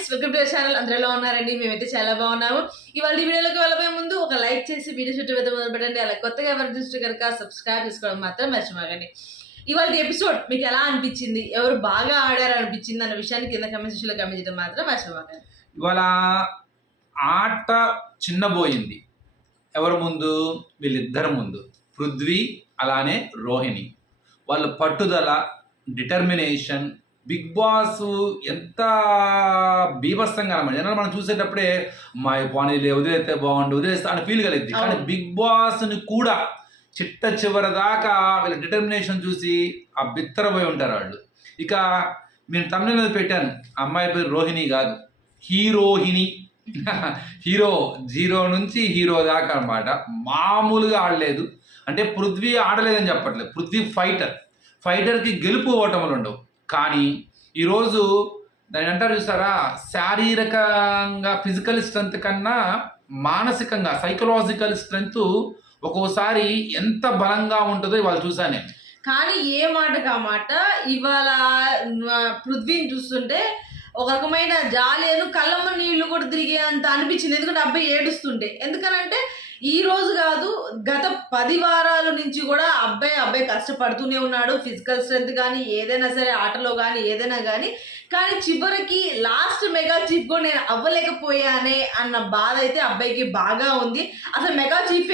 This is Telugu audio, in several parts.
ఫ్రెండ్స్ వెల్కమ్ టు ఛానల్ అందరూ ఉన్నారండి? మేమైతే చాలా బాగున్నాము. ఇవాళ వీడియోలోకి వెళ్ళబోయే ముందు ఒక లైక్ చేసి వీడియో చుట్టూ వెళ్తే మొదలు పెట్టండి అలా కొత్తగా ఎవరు చూస్తే కనుక సబ్స్క్రైబ్ చేసుకోవడం మాత్రం మర్చిపోకండి. ఇవాళ ఎపిసోడ్ మీకు ఎలా అనిపించింది? ఎవరు బాగా ఆడారు అనిపించింది అన్న విషయాన్ని కింద కమెంట్ సెక్షన్లో కమెంట్ చేయడం మాత్రం మర్చిపోకండి. ఇవాళ ఆట చిన్నబోయింది. ఎవరి ముందు? వీళ్ళిద్దరి ముందు. పృథ్వీ అలానే రోహిణి. వాళ్ళ పట్టుదల డిటర్మినేషన్ బిగ్ బాస్ ఎంత బీభత్సంగా అనమాట జనాలు మనం చూసేటప్పుడే మా పోనీ వదిలేస్తే బాగుండు వదిలేస్తే అని ఫీల్ కలిగింది. కానీ. బిగ్ బాస్ని కూడా చిట్ట చివరి దాకా వీళ్ళ డిటర్మినేషన్ చూసి ఆ బిత్తరపోయి ఉంటారు వాళ్ళు. ఇక నేను తమిళ పెట్టాను. అమ్మాయి పేరు రోహిణి కాదు హీరోహిణి. హీరో జీరో నుంచి హీరో దాకా అన్నమాట. మామూలుగా ఆడలేదు. అంటే పృథ్వీ ఆడలేదని చెప్పట్లేదు. పృథ్వీ ఫైటర్. ఫైటర్కి గెలుపు ఓటములు ఉండవు కానీ ఈరోజు దాని అంటారు చూసారా? శారీరకంగా ఫిజికల్ స్ట్రెంత్ కన్నా మానసికంగా సైకలాజికల్ స్ట్రెంత్ ఒక్కోసారి ఎంత బలంగా ఉంటుందో ఇవాళ చూసానే కానీ ఏ మాట మాట? ఇవాళ పృథ్వీని చూస్తుంటే ఒక రకమైన జాలేను కళ్ళమ్మ నీళ్ళు కూడా తిరిగే అంత అనిపించింది. ఎందుకంటే అబ్బాయి ఏడుస్తుంటే ఎందుకనంటే ఈ రోజు కాదు గత పది వారాల నుంచి కూడా అబ్బాయి అబ్బాయి కష్టపడుతూనే ఉన్నాడు. ఫిజికల్ స్ట్రెంత్ కానీ ఏదైనా సరే ఆటలో కానీ ఏదైనా కానీ కానీ చివరికి లాస్ట్ మెగా చీఫ్ కూడా నేను అవ్వలేకపోయానే అన్న బాధ అయితే అబ్బాయికి బాగా ఉంది. అసలు మెగా చీఫ్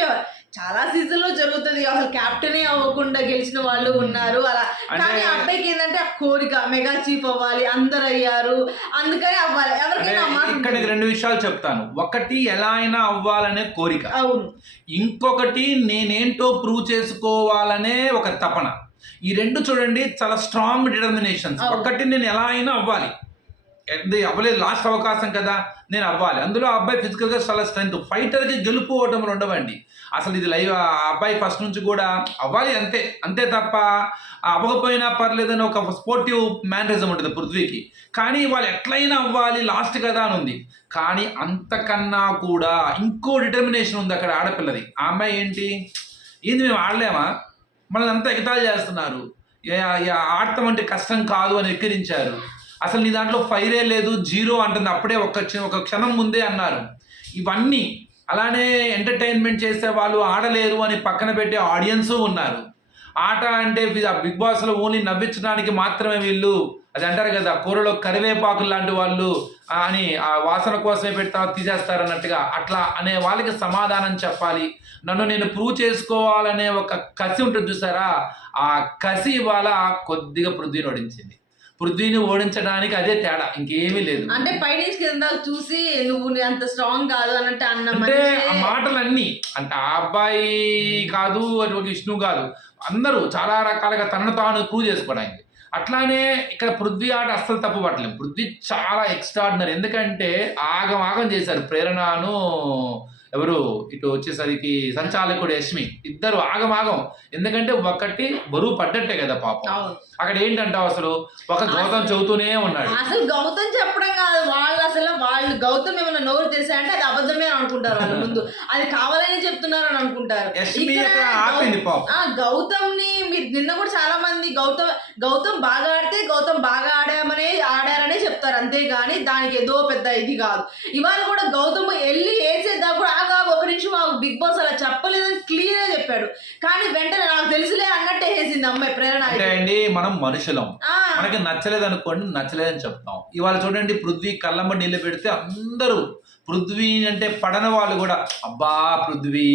చాలా సీజన్లో జరుగుతుంది. అసలు కెప్టెనే అవ్వకుండా గెలిచిన వాళ్ళు ఉన్నారు. అలా కానీ అబ్బాయికి ఏంటంటే ఆ కోరిక మెగా చీఫ్ అవ్వాలి అందరు అయ్యారు అందుకని అవ్వాలి. ఎవరికైనా ఇక్కడ. రెండు విషయాలు చెప్తాను. ఒకటి ఎలా అయినా అవ్వాలనే కోరిక. అవును. ఇంకొకటి నేనేంటో ప్రూవ్ చేసుకోవాలనే ఒక తపన. ఈ రెండు చూడండి చాలా స్ట్రాంగ్ డిటర్మినేషన్స్. ఒకటి నేను ఎలా అయినా అవ్వాలి. ఇది అవ్వలేదు లాస్ట్ అవకాశం కదా నేను అవ్వాలి. అందులో అబ్బాయి ఫిజికల్గా చాలా స్ట్రెంత్ ఫైటర్కి గెలుపు ఓటములు ఉండవండి. అసలు ఇది లైవ్ ఆ అబ్బాయి ఫస్ట్ నుంచి కూడా అవ్వాలి అంతే అంతే తప్ప అవ్వకపోయినా పర్లేదని ఒక స్పోర్టివ్ మేనరిజం ఉంటుంది పృథ్వీకి. కానీ వాళ్ళు ఎట్లయినా అవ్వాలి లాస్ట్ కదా అని ఉంది. కానీ అంతకన్నా కూడా ఇంకో డిటర్మినేషన్ ఉంది అక్కడ ఆడపిల్లది. ఆ అమ్మాయి ఏంటి? ఏంది మేము ఆడలేమా? మనల్ని అంతా ఎగతాలు చేస్తున్నారు. ఏ- ఆడటం అంటే కష్టం కాదు అని ఎక్కిరించారు అసలు నీ దాంట్లో ఫైరే లేదు జీరో అంటుంది. అప్పుడే ఒక క్ష- ఒక క్షణం ముందే అన్నారు. ఇవన్నీ అలానే ఎంటర్టైన్మెంట్ చేసే వాళ్ళు ఆడలేరు అని పక్కన పెట్టే ఆడియన్స్ ఉన్నారు. ఆట అంటే బిగ్ బాస్లో ఓన్లీ నవ్వించడానికి మాత్రమే వీళ్ళు అది అంటారు కదా కూరలో కరివేపాకు లాంటి వాళ్ళు అని ఆ వాసన కోసమే పెడతా తీసేస్తారు అన్నట్టుగా అట్లా అనే వాళ్ళకి సమాధానం చెప్పాలి. నన్ను నేను ప్రూవ్ చేసుకోవాలనే ఒక కసి ఉంటుంది చూసారా? ఆ కసి ఇవాళ కొద్దిగా పృథ్వీని ఓడించింది. పృథ్వీని ఓడించడానికి అదే తేడా ఇంకేమీ లేదు. అంటే పైనుంచి కింద చూసి నువ్వు అంత స్ట్రాంగ్ కాదు అని అంటే అన్న అంటే ఆ మాటలన్నీ అంటే ఆ అబ్బాయి కాదు అటువంటి విష్ణు కాదు అందరూ చాలా రకాలుగా తనను తాను ప్రూవ్ చేసుకోవడానికి. అట్లానే ఇక్కడ పృథ్వీ ఆట అస్సలు తప్పు పట్టలేం పృథ్వీ చాలా ఎక్స్ట్రాడినరీ ఎందుకంటే ఆగం ఆగం చేశారు. ప్రేరణను ఎవరు? ఇటు వచ్చేసరికి సంచాలకుడు యష్మి. ఇద్దరు ఆగం ఆగం. ఎందుకంటే ఒకటి బరువు పడ్డట్టే కదా పాపం. అక్కడ ఏంటంటావు అసలు? ఒక గౌతమ్ చెబుతూనే ఉన్నాడు. అసలు గౌతమ్ చెప్పడం కాదు వాళ్ళు అసలు వాళ్ళు గౌతమ్ ఏమైనా నోరు తెరిసా అంటే అది అబద్ధమే అని అనుకుంటారు వాళ్ళ ముందు. అది కావాలని చెప్తున్నారు అని అనుకుంటారు. గౌతమ్ని మీరు నిన్న కూడా చాలా మంది గౌతమ్ గౌతమ్ బాగా ఆడితే గౌతమ్ బాగా ఆడామనే ఆడారనే చెప్తారు అంతేగాని దానికి ఏదో పెద్ద ఇది కాదు. ఇవాళ కూడా గౌతమ్ వెళ్ళి వేసేద్దా కూడా ఆగా నిమిషం మాకు బిగ్ బాస్ అలా చెప్పలేదని క్లియర్గా చెప్పాడు. కానీ వెంటనే నాకు తెలుసులే అన్నట్టే వేసింది అమ్మాయి ప్రేరణ అంటే. అండి మనం మనుషులం. మనకి నచ్చలేదు అనుకోండి నచ్చలేదని చెప్తాం. ఇవాళ చూడండి పృథ్వీ కళ్ళమ్మ నీళ్ళు పెడితే అందరూ పృథ్వీ అంటే పడని వాళ్ళు కూడా అబ్బా పృథ్వీ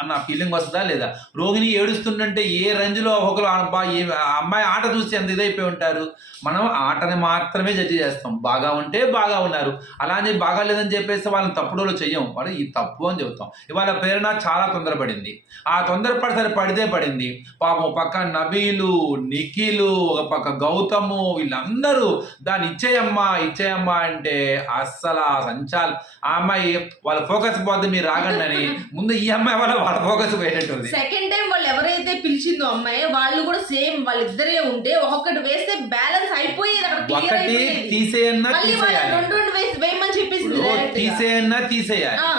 అన్న ఫీలింగ్ వస్తుందా లేదా? రోగిని ఏడుస్తుందంటే ఏ రంజులో ఒకరు అబ్బా ఆ అమ్మాయి ఆట చూసి ఎంత ఇదైపోయి ఉంటారు? మనం ఆటని మాత్రమే జడ్జి చేస్తాం. బాగా ఉంటే బాగా ఉన్నారు. అలానే బాగా లేదని చెప్పేసి వాళ్ళని తప్పుడోలు చెయ్యం. వాళ్ళు ఈ తప్పు అని చెబుతాం. ఇవాళ ప్రేరణ చాలా తొందరపడింది. ఆ తొందరపడి సరే పడితే పడింది. పాపం పక్క నబీలు నిఖిలు ఒక పక్క గౌతము వీళ్ళందరూ దాన్ని ఇచ్చేయమ్మా ఇచ్చేయమ్మా అంటే అస్సలు సంచాల్. ఆ అమ్మాయి వాళ్ళ ఫోకస్ పోతే మీరు రాగండి అని. ముందు ఈ అమ్మాయి వాళ్ళ వాళ్ళ ఫోకస్ పోయేటట్టుంది సెకండ్ టైం వాళ్ళు ఎవరైతే పిలిచిందో అమ్మాయి వాళ్ళు కూడా సేమ్ వాళ్ళిద్దరే ఉంటే ఒక్కొక్కటి వేస్తే బ్యాలెన్స్ అయిపోయేది అక్కడ క్లియర్ ఒకటి అయిపోయేది. తీసేయన్నా మళ్ళీ వాళ్ళు తీసేయాలి. రెండు రెండు వేసి వేయమని చెప్పేసింది ఇప్పుడు direct గా. తీసేయన్నా తీసేయాలి. ఆ,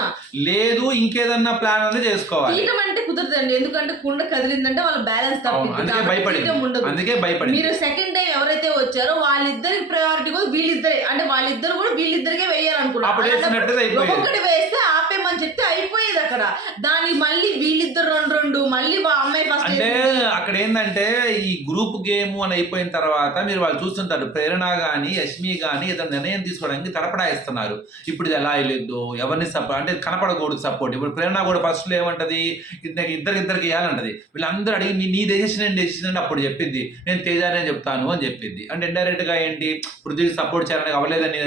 లేదు ఇంకేదన్నా ప్లాన్ అనేది చేసుకోవాలి. తీయటం అంటే కుదరదండి. ఎందుకంటే కుండ కదిలిందంటే వాళ్ళ బ్యాలెన్స్ అవును అందుకే భయపడింది. ఉండదు. అందుకే భయపడింది. మీరు సెకండ్ టైం ఎవరైతే వచ్చారో వాళ్ళిద్దరికి ప్రయారిటీ కూడా వీళ్ళిద్దరే. అంటే వాళ్ళిద్దరు కూడా వీళ్ళిద్దరికే అప్పుడు వేయాలనుకున్నారు వేసినట్టుగా అయిపోయేది. ఒక్కొక్కటి వేస్తే ఆపేమని చెప్తే అయిపోయేది అక్కడ. దానికి మళ్ళీ వీళ్ళిద్దరు రెండు రెండు మళ్ళీ వా అమ్మాయి ఫస్ట్ అంటే అక్కడ ఏంటంటే ఈ గ్రూప్ గేమ్ అని అయిపోయిన తర్వాత మీరు వాళ్ళు చూస్తుంటారు ప్రేరణ గాని యష్మి గాని ఏదైనా నిర్ణయం తీసుకోవడానికి తడపడాయిస్తున్నారు ఇప్పుడు ఇది ఎలా వెళ్ళొద్దు ఎవరిని సపోర్ట్ అంటే కనపడకూడదు సపోర్ట్ ఇప్పుడు ప్రేరణ కూడా ఫస్ట్లో ఏమంటది? ఇద్దరికి ఇద్దరికి ఇద్దరికి వేయాలంటది వీళ్ళందరూ అడిగి నీ నీ డెసిషన్ డెసిషన్ అప్పుడు చెప్పింది. నేను తేజానే చెప్తాను అని చెప్పింది. అంటే ఇండైరెక్ట్గా ఏంటి? పృథ్వీకి సపోర్ట్ చేయాలని అవ్వలేదని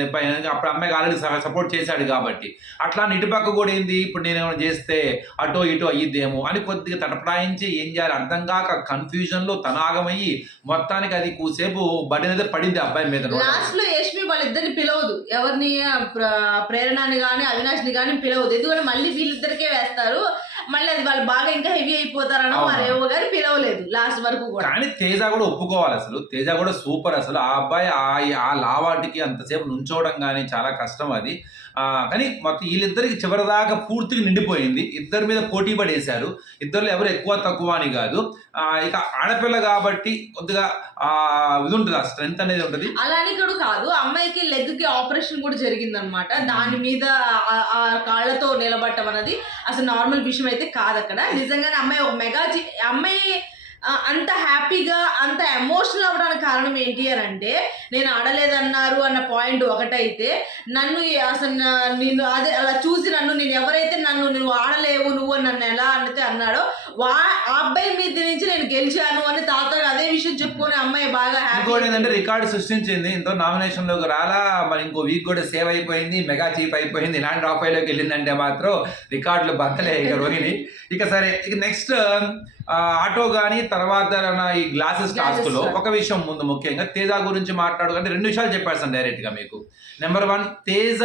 అప్పుడు అమ్మాయికి ఆల్రెడీ సపోర్ట్ చేశాడు కాబట్టి. అట్లా ఇటుపక్క కూడా ఏంది? ఇప్పుడు నేను ఏమైనా చేస్తే అటో ఇటో అయ్యిద్దేమో అని కొద్దిగా తటపడాయించి ఏం చేయాలి? అర్థం కాక కన్ఫ్యూజన్లో తనాగమయ్యి మొత్తానికి అది కూసేపు బడి మీద పడింది అబ్బాయి మీద లాస్ట్లో యశ్మి వాళ్ళిద్దరిని పిలవదు. ఎవరిని ప్రేరణని కానీ అవినాష్ని కానీ పిలవదు. ఎందుకంటే మళ్ళీ వీళ్ళిద్దరికే వేస్తారు. మళ్ళీ అది వాళ్ళు బాగా ఇంకా హెవీ అయిపోతారనో. మరేవో కానీ పిలవలేదు లాస్ట్ వరకు కూడా. కానీ తేజ కూడా ఒప్పుకోవాలి అసలు. తేజ కూడా సూపర్ అసలు. ఆ అబ్బాయి ఆ లావాటికి అంతసేపు నుంచోవడం కానీ చాలా కష్టం అది. కానీ మొత్తం వీళ్ళిద్దరికి చివరిదాకా పూర్తిగా నిండిపోయింది. ఇద్దరి మీద పోటీ పడేశారు. ఇద్దరు ఎవరు ఎక్కువ తక్కువ అని కాదు. ఇక ఆడపిల్ల కాబట్టి కొద్దిగా ఆ ఇది ఉంటుంది. ఆ స్ట్రెంత్ అనేది ఉంటుంది. అలాని కూడా కాదు. అమ్మాయికి లెగ్కి ఆపరేషన్ కూడా జరిగిందనమాట దాని మీద ఆ- కాళ్ళతో నిలబడటం అనేది అసలు నార్మల్ విషయం అయితే కాదు అక్కడ నిజంగానే అమ్మాయి ఒక మెగా అమ్మాయి అంత హ్యాపీగా అంత ఎమోషనల్ అవ్వడానికి కారణం ఏంటి అని అంటే నేను ఆడలేదన్నారు అన్న పాయింట్ ఒకటైతే నన్ను అసలు నేను అదే అలా చూసి నన్ను నేను ఎవరైతే నన్ను నువ్వు ఆడలేవు నువ్వు నన్ను ఎలా అంటే అన్నాడో వా ఆ అబ్బాయి మీద నుంచి నేను గెలిచాను అని తాత అదే విషయం చెప్పుకొని అమ్మాయి బాగా ఇంకోటి ఏంటంటే రికార్డు సృష్టించింది. ఇంతో నామినేషన్లోకి రాలా మరి ఇంకో వీక్ కూడా సేవ్ అయిపోయింది మెగా చీప్ అయిపోయింది ఇలాంటి లోకి వెళ్ళిందంటే మాత్రం రికార్డులు బద్దలే ఇక రోహిణి. ఇక సరే ఇక నెక్స్ట్ ఆటో కానీ తర్వాత ఈ గ్లాసెస్ టాస్క్లో Glasses. ఒక విషయం ముందు ముఖ్యంగా తేజ గురించి మాట్లాడు అంటే రెండు విషయాలు చెప్పేస్తాను డైరెక్ట్గా మీకు. నెంబర్ వన్ తేజ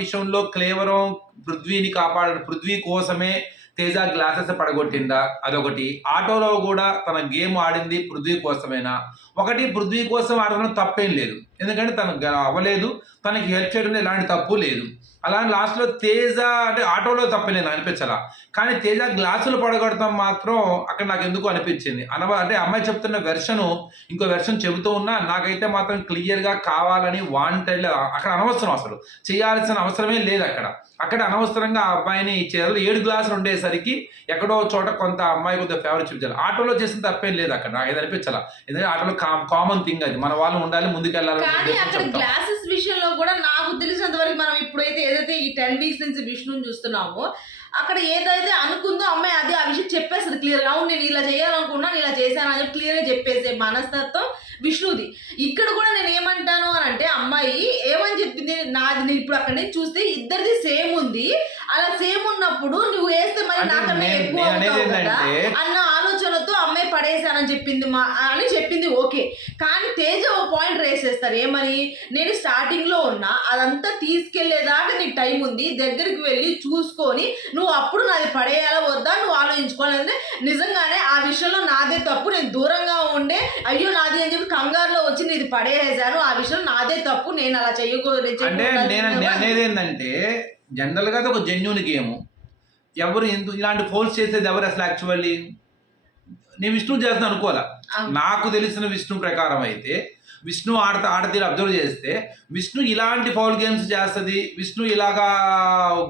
విషయంలో క్లేవరం పృథ్వీని కాపాడ పృథ్వీ కోసమే తేజ గ్లాసెస్ పడగొట్టిందా? అదొకటి. ఆటోలో కూడా తన గేమ్ ఆడింది పృథ్వీ కోసమేనా? ఒకటి పృథ్వీ కోసం ఆడడం తప్పేం లేదు. ఎందుకంటే తను అవ్వలేదు తనకి హెల్ప్ చేయడంలో ఎలాంటి తప్పు లేదు. అలా లాస్ట్లో తేజ అంటే ఆటోలో తప్పలేదు అనిపించాలా. కానీ తేజ గ్లాసులు పడగొడతాం మాత్రం అక్కడ నాకు ఎందుకు అనిపించింది? అనవ అంటే అమ్మాయి చెప్తున్న వెర్షను ఇంకో వెర్షన్ చెబుతూ ఉన్నా నాకైతే మాత్రం క్లియర్గా కావాలని వాంటెడ్ అక్కడ అనవసరం అసలు. చేయాల్సిన అవసరమే లేదు అక్కడ. అక్కడ అనవసరంగా ఆ అబ్బాయిని ఇచ్చేది ఏడు గ్లాసులు ఉండేసరికి ఎక్కడో చోట కొంత అమ్మాయి కొద్దిగా ఫేవరెట్ చూపించాలి. ఆటోలో చేసిన తప్పేం లేదు అక్కడ నాకు ఇది ఎందుకంటే ఆటోలో కామన్ థింగ్ అది. మన వాళ్ళు ఉండాలి ముందుకెళ్ళాలి కానీ అక్కడ గ్లాసెస్ విషయంలో కూడా నాకు తెలిసినంత వరకు మనం ఇప్పుడైతే ఏదైతే ఈ టెన్ వీక్స్ నుంచి విష్ణుని చూస్తున్నామో అక్కడ ఏదైతే అనుకుందో అమ్మాయి అది ఆ విషయం చెప్పేస్తుంది క్లియర్ అవును నేను ఇలా చేయాలనుకున్నాను ఇలా చేశాను అని చెప్పి క్లియర్గా చెప్పేసే మనస్తత్వం విష్ణుది. ఇక్కడ కూడా నేను ఏమంటాను అని అంటే అమ్మాయి ఏమని చెప్పింది? నాది నేను ఇప్పుడు అక్కడ నుంచి చూస్తే ఇద్దరిది సేమ్ ఉంది. అలా సేమ్ ఉన్నప్పుడు నువ్వు వేస్తే మరి నాకన్నా నేను- ఎక్కువ అన్న అమ్మాయి పడేశానని చెప్పింది మా అని చెప్పింది ఓకే. కానీ తేజ ఓ పాయింట్ రేస్ చేస్తారు. ఏమని నేను స్టార్టింగ్లో ఉన్నా అదంతా తీసుకెళ్ళేదాకా నీకు టైం ఉంది దగ్గరికి వెళ్ళి చూసుకొని నువ్వు అప్పుడు నాది పడేయాలా వద్దా నువ్వు ఆలోచించుకోవాలి. నిజంగానే ఆ విషయంలో నాదే తప్పు నేను దూరంగా ఉండే అయ్యో నాది అని చెప్పి కంగారులో వచ్చి నీది పడేసాను ఆ విషయం నాదే తప్పు నేను అలా అంటే నేను చెయ్యకూడదు అనేది ఏంటంటే జనరల్గా అది ఒక జెన్యున్ గేమ్ ఎవరు ఎందుకు ఇలాంటి ఫోర్స్ చేసేది ఎవరు అసలు యాక్చువల్లీ నేను విష్ణు చేస్తాను అనుకోవాలా. నాకు తెలిసిన విష్ణు ప్రకారం అయితే విష్ణు ఆడత ఆడతీరు అబ్జర్వ్ చేస్తే విష్ణు ఇలాంటి ఫౌల్ గేమ్స్ చేస్తుంది విష్ణు ఇలాగా